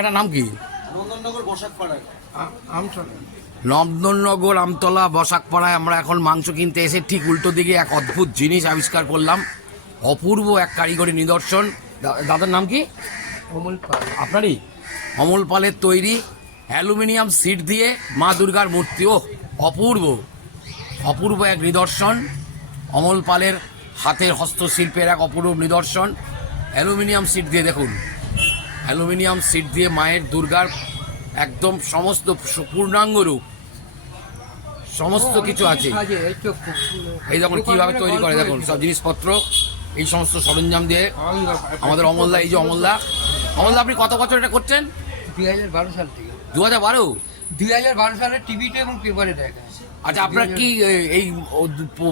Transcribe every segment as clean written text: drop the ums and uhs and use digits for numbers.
জায়গাটার নাম কি? নন্দননগর বসাকপাড়ায় আমতলা। নন্দননগর আমতলা বসাকপাড়ায় আমরা এখন মাংস কিনতে এসে ঠিক উল্টো দিকে এক অদ্ভুত জিনিস আবিষ্কার করলাম, অপূর্ব এক কারিগরি নিদর্শন। দাদার নাম কি? অমল পাল। আপনারই? অমল পালের তৈরি অ্যালুমিনিয়াম সিট দিয়ে মা দুর্গার মূর্তি। ও অপূর্ব, অপূর্ব এক নিদর্শন। অমল পালের হাতের হস্তশিল্পের এক অপূর্ব নিদর্শন। অ্যালুমিনিয়াম সিট দিয়ে, দেখুন অ্যালুমিনিয়াম সিট দিয়ে মায়ের দুর্গার একদম সমস্ত পূর্ণাঙ্গ রূপ, সমস্ত কিছু আছে। এই দেখুন কীভাবে তৈরি করে, দেখুন সব জিনিসপত্র, এই সমস্ত সরঞ্জাম দিয়ে আমাদের অমলদা। এই যে অমলদা, অমলদা আপনি কত বছর এটা করছেন? 2012 সাল থেকে। 2012? 2012 সালে টিভিতে এবং পেপারে দেখা। আচ্ছা, আপনার কি এই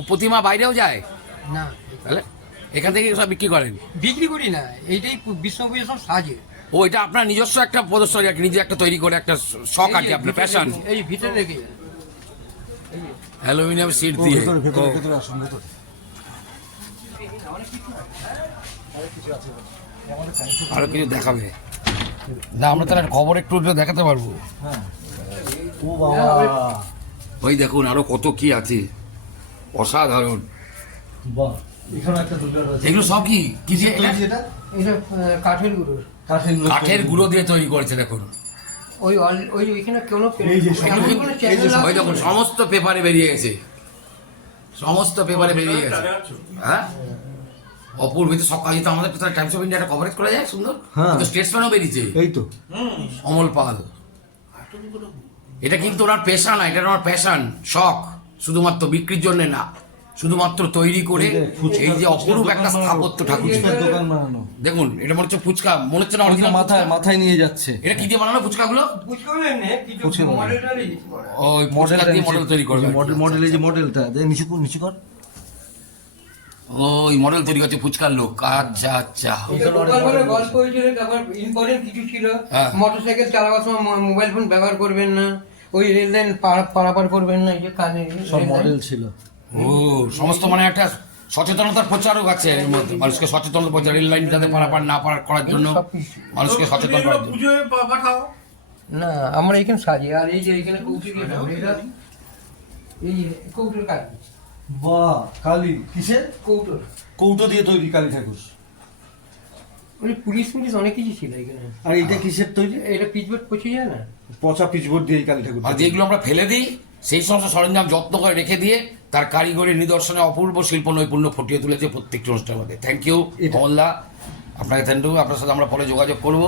প্রতিমা বাইরেও যায়? না, তাহলে এখান থেকে সব বিক্রি করেন? বিক্রি করি না, এইটাই বিষ্ণুপুজো সব সাজে। ও, এটা আপনার নিজস্ব একটা প্রদর্শনী, একটা নিজে একটা তৈরি করে একটা শখ আছে আপনার, প্যাশন। এই ভিতরে রেখে অ্যালুমিনিয়াম সিট দিয়ে। আরো কিছু দেখাবে না? আমরা তাহলে খবর একটু দেখাতে পারবো? ওই দেখুন আরো কত কি আছে, অসাধারণ। এগুলো সব কি কি দিয়ে? এটা কাঠের গুঁড়ো। কাঠের গুঁড়ো দিয়ে তৈরি করেছে, দেখুন। ওই ওইখানে কোনো ওই দেখুন সমস্ত পেপারে বেরিয়ে গেছে, সমস্ত পেপারে বেরিয়ে গেছে। হ্যাঁ, অপূর্ব। তো সব কাজে তো আমাদের টাইমস অফ ইন্ডিয়া কভারেজ করা যায় সুন্দর। স্টেটসম্যানও বেরিয়েছে, এই তো অমল পাল। এটা কিন্তু ওনার পেশা না, এটা ওনার প্যাশন, শখ, শুধুমাত্র বিক্রির জন্য না, শুধুমাত্র তৈরি করে এই যে অপরূপ একটা স্থাপত্য ঠাকুর। দোকান বানানো, দেখুন এটা মনে হচ্ছে ফুচকা, মনে হচ্ছে না অরিজিনাল মাথায় মাথায় নিয়ে যাচ্ছে। এটা কি দিয়ে বানানো ফুচকাগুলো? ওই মডেল ফুচকা দিয়ে মডেল তৈরি করবে। মডেলের যে মডেলটা নিচু নিচু কর, ওই মডেল তৈরি করছে ফুচকার লোক। আচ্ছা আচ্ছা, গল্প হয়েছিল, তারপর ইম্পর্টেন্ট কিছু ছিল। হ্যাঁ। মোটরসাইকেল চালাবার সময় মোবাইল ফোন ব্যবহার করবেন না, ওই রেল লাইন পারাপার করবেন না, এই যে কানে সব মডেল ছিল। ও, সমস্ত মানে একটা সচেতনতার প্রচারক আছে এর মধ্যে, মানুষকে সচেতনতা প্রচার, রেল লাইন যাতে পারাপার না পারার করার জন্য মানুষকে সচেতন করার জন্য। না, আমরা এখানে সাজি। আর এই যে এখানে কৌটি দিয়ে ঠাকুর, এটা এই কৌটোর কাজ। বাহ, কালী কিসের? কৌটোর কৌটো দিয়ে তৈরি কালী ঠাকুর। মানে পুলিশ অনেক কিছু ছিল এখানে। আর এটা কিসের তৈরি? এটা পিচবোর্ড পচে যায় না, পচা পিচবোর্ড দিয়ে কালী ঠাকুর। আর যেগুলো আমরা ফেলে দিই সেই সমস্ত সরঞ্জাম যত্ন করে রেখে দিয়ে তার কারিগরি নিদর্শনে অপূর্ব শিল্প নৈপুণ্য ফুটিয়ে তুলেছে প্রত্যেকটি অনুষ্ঠানের মধ্যে। থ্যাংক ইউ অমলদা, আপনাকে থ্যাংক ইউ। আপনার সাথে আমরা পরে যোগাযোগ করবো।